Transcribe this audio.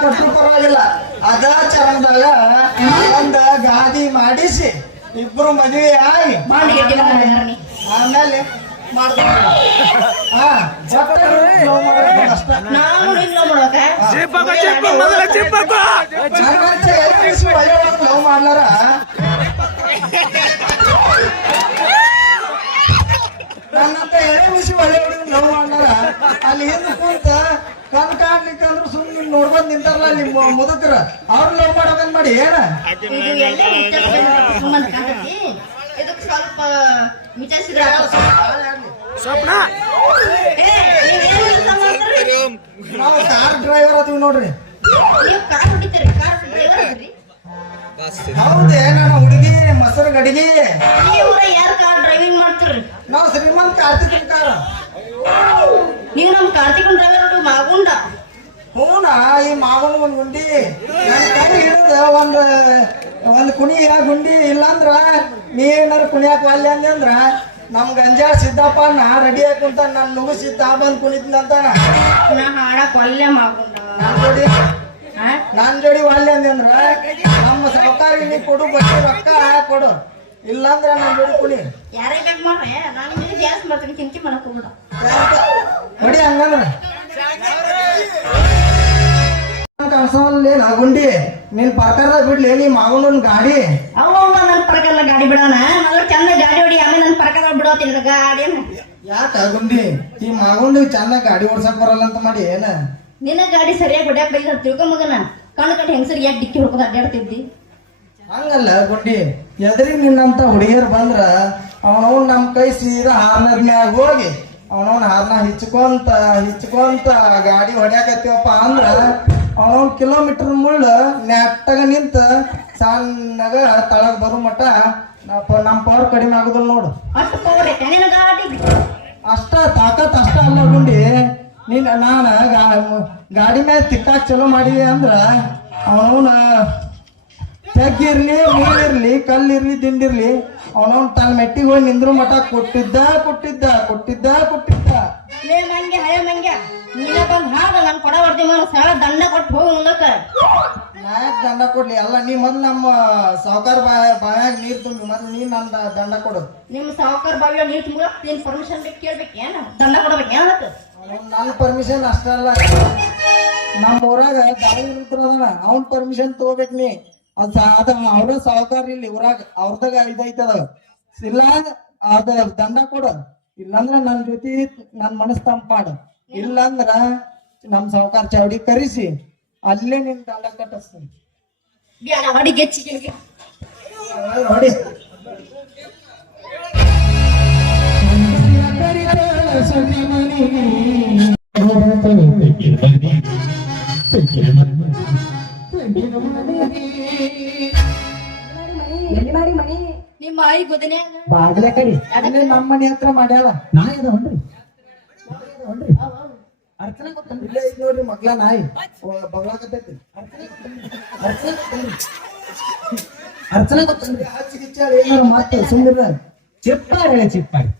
ಕೊಟ್ಟರು ಪರವಾಗಿಲ್ಲ. ಅದ ಚರಣದಾಗ ಒಂದ ಗಾದಿ ಮಾಡಿಸಿ ಇಬ್ರು ಮದುವೆ ಆಗಿ ಆಮೇಲೆ ಲವ್ ಮಾಡ್ಲಾರ ನನ್ನಂತ ಎಳೆ ಬಿಸಿ ಒಳ್ಳೆ ಹುಡುಗ ಲವ್ ಮಾಡ್ಲಾರ ಅಲ್ಲಿ ಹಿಂದ್ ಕುಂತ ಕಣ್ ಕಾಣ್ಲಿಕ್ಕಂದ್ರು ಸುಮ್ಮನೆ ನೋಡ್ಕೊಂಡ್ ನಿಂತಾರಲ್ಲ ನಿಮ್ಮ ಮುದುಕರ ಅವ್ರ ಲವ್ ಮಾಡೋಕಂದ್ ಮಾಡಿ ಏನ ಸ್ವಲ್ಪ ವಿಚಾರಿಸಿದ್ರ ನಾವು ಕಾರ್ ಡ್ರೈವರ್ ಅದೀವಿ ನೋಡ್ರಿ. ಹೌದೇ ನಮ್ಮ ಹುಡುಗಿ ಮೊಸರು ಗಡಿಗೆ ಯಾರು ಕಾರ್ ಡ್ರೈವಿಂಗ್ ಮಾಡ್ತೀರಿ? ನಾವು ಶ್ರೀಮಂತ್ ಕಾರ್ತಿಕ್ ಕಾರ. ನೀವು ನಮ್ ಕಾರ್ತಿಕ್ ಡ್ರೈವರ್ ಮಾಗುಂಡ. ಹೂನಾ ಈ ಮಾಗುಂಡ್ ಒಂದ್ ಗುಂಡಿ ನನ್ ಕೈ ಹಿಡಿದ ಒಂದ್ ಕುಣಿಯ ಗುಂಡಿ ಇಲ್ಲಾಂದ್ರ ನೀ ಏನಾರ ಕುಣಿಯಾಕ ಅಲ್ಲಿ ಅಂದ್ರ ನಮ್ ಗಂಜಾ ಸಿದ್ದಪ್ಪ ನಾ ರೆಡಿ ಹಾಕುಂತ ನನ್ ನುಗ್ಗು ಸಿದ್ದ ಬಂದ್ ಕುಣಿತಂತ ನಾ ಹಾಡಕ್ ಒಲ್ಲೆ ಮಾಗುಂಡ. ನಾನ್ ಜೋಡಿ ಒಲ್ಲೆ ಅಂದ್ರ ನಮ್ಮ ಸರ್ಕಾರಿ ನೀ ಕೊಡು ಬಡ್ಡಿ ರೊಕ್ಕ ಕೊಡು ಇಲ್ಲಾಂದ್ರ ನನ್ ಜೋಡಿ ಕುಣಿ. ಯಾರೇ ಬೇಕು ಮಾಡ್ರೆ ನಾನು ಜಾಸ್ತಿ ಮಾಡ್ತೀನಿ ಚಿಂತೆ ಮಾಡಕ್ ಹೋಗ್ಬಿಡ ಹೊಡಿ ಹಂಗಂದ್ರ ಕಳ್ಸವಲ್ಲಿ ನಾ ಗುಂಡಿ ನಿನ್ ಪ್ರಕಾರದ ಬಿಡ್ಲಿ ನೀ ಮಾಗುಂಡ್ ಗಾಡಿ ಅವ ನನ್ ಪ್ರಕಾರ ಗಾಡಿ ಬಿಡೋಣ ಮೊದಲು ಚಂದ ಗಾಡಿ ಹೊಡಿ ಆಮೇಲೆ ನನ್ ಪ್ರಕಾರ ಬಿಡೋತೀನಿ ಗಾಡಿ. ಯಾಕ ಗುಂಡಿ ಈ ಮಾಗುಂಡ್ ಚಂದ ಗಾಡಿ ಓಡ್ಸಕ್ ಬರಲ್ಲ ಅಂತ ಮಾಡಿ ಏನ ನಿನ್ನ ಗಾಡಿ ಸರಿಯಾಗಿ ಹೊಡ್ಯಾಕ್ ಬೈದ ತಿಳ್ಕೊ ಮಗನ ಕಣ್ಣು ಕಟ್ಟಿ ಹೆಂಗಸರಿಗೆ ಯಾಕೆ ಡಿಕ್ಕಿ ಹೊಡ್ಕೋದು ಅಡ್ಡಾಡ್ತಿದ್ದಿ? ಹಂಗಲ್ಲ ಗುಂಡಿ ಎದ್ರಿಗೆ ನಿನ್ನಂತ ಹುಡುಗಿಯರ್ ಬಂದ್ರ ಅವನವ್ ನಮ್ ಕೈ ಸೀದಾ ಹಾರ್ನದ ಮ್ಯಾಗ ಹೋಗಿ ಅವನವನ್ ಹಾರ್ನ ಹಿಚ್ಕೊಂತ ಗಾಡಿ ಹೊಡ್ಯಾಕತ್ತೀವಪ್ಪ ಅಂದ್ರ ಅವನವ್ ಕಿಲೋಮೀಟರ್ ಮುಳ್ಳ ನೆಟ್ಟಗ ನಿಂತ ಸಣ್ಣಗ ತಳಗ್ ಬರೋ ಮಟ ನಮ್ ಪವರ್ ಕಡಿಮೆ ಆಗುದಿಲ್ಲ ನೋಡು. ಅಷ್ಟು ಪವರ್ ನಿನ್ನ ಗಾಡಿ ಅಷ್ಟ ತಾಕತ್ ಅಷ್ಟ ಅಲ್ಲ ಗುಂಡಿ ನೀನ್ ನಾನ ಗಾಡಿ ಮ್ಯಾಗ ತಿಕ್ಕಾಕ್ ಚಲೋ ಮಾಡಿದೆ ಅಂದ್ರ ಅವನವನ ತೆಗ್ಗಿರ್ಲಿ ನೀರಿರ್ಲಿ ಕಲ್ಲಿರ್ಲಿ ದಿಂಡಿರ್ಲಿ ಅವನವನ್ ತನ್ನ ಮೆಟ್ಟಿಗೆ ಹೋಗಿ ನಿಂದ್ರು ಮಠ ಕೊಟ್ಟಿದ್ದ ಲೇ ಮಂಗ್ಯ ಹಳೆ ಮಂಗ್ಯ ನೀನ ಬಂದ್ ಹಾಗ ನನ್ ಕೊಡ ಹೊಡ್ತೀವಿ ಸಳ ದಂಡ ಕೊಟ್ಟು ಹೋಗಿ ಮುಂದಕ್ಕ. ನಾಯಕ್ ದಂಡ ಕೊಡ್ಲಿ ಅಲ್ಲ ನೀ ಮೊದ್ಲು ನಮ್ಮ ಸಾವುಕಾರ ಬಾಯಾಗ ನೀರ್ ತುಂಬಿ ಮೊದ್ಲು ನೀ ನನ್ ದಂಡ ಕೊಡು. ನಿಮ್ ಸಾವುಕಾರ ಬಾವಿಯ ನೀರ್ ತುಂಬ ಏನ್ ಪರ್ಮಿಷನ್ ಬೇಕು ಕೇಳ್ಬೇಕೇನ ದಂಡ ಕೊಡ್ಬೇಕೇನ? ನನ್ನ ಪರ್ಮಿಷನ್ ಅಷ್ಟ ಅಲ್ಲ ನಮ್ಮ ಊರಾಗ ದಾಳಿ ಇರ್ತದನ ಅವನ್ ಪರ್ಮಿಷನ್ ತಗೋಬೇಕ್ ನೀ. ಅದ ಅವ್ರ ಸಾವುಕಾರ ಇಲ್ಲಿ ಊರಾಗ ಅವ್ರದಾಗ ಇದೈತದ ಇಲ್ಲ ಅದ ದಂಡ ಕೊಡ ಇಲ್ಲಾಂದ್ರ ನನ್ ಜೊತೆ ನನ್ ಮನಸ್ ತಂಪಾಡ ಇಲ್ಲಾಂದ್ರ ನಮ್ ಸಾವುಕಾರ ಚೌಡಿ ಕರಿಸಿ ಅಲ್ಲೇ ನಿನ್ ದಂಡ ಕಟ್ಟಿಸ್ತೀನಿ. ಹೊಡಿ ಗೆಚ್ಚಿ ಹೊಡಿ ನಿಮ್ಮ ಆಯಿ ಗೊದನೆ ಬಾಗ್ಲೆ ಕಡಿ ಅಲ್ಲೇ ನಮ್ಮ ಮನೆ ಹತ್ರ ಮಾಡ್ಯಾಳ ನಾಯಿ ಅದಾವನ್ರಿ ಅರ್ಚನೆ ಗೊತ್ತನ್ರಿ ಇಲ್ಲೇ ಐತಿ ನೋಡ್ರಿ ಮಗ್ಲ ನಾಯಿ ಬಗ್ಲಾಕತ್ತೈತಿ ಅರ್ಚನೆ ಗೊತ್ತನ್ರಿ ಆ ಚಿಕಿತ್ಸೆ ಏನಾರ ಮಾತು ಸುಮ್ಮನೆ ಚಿಪ್ಪಾಡಿ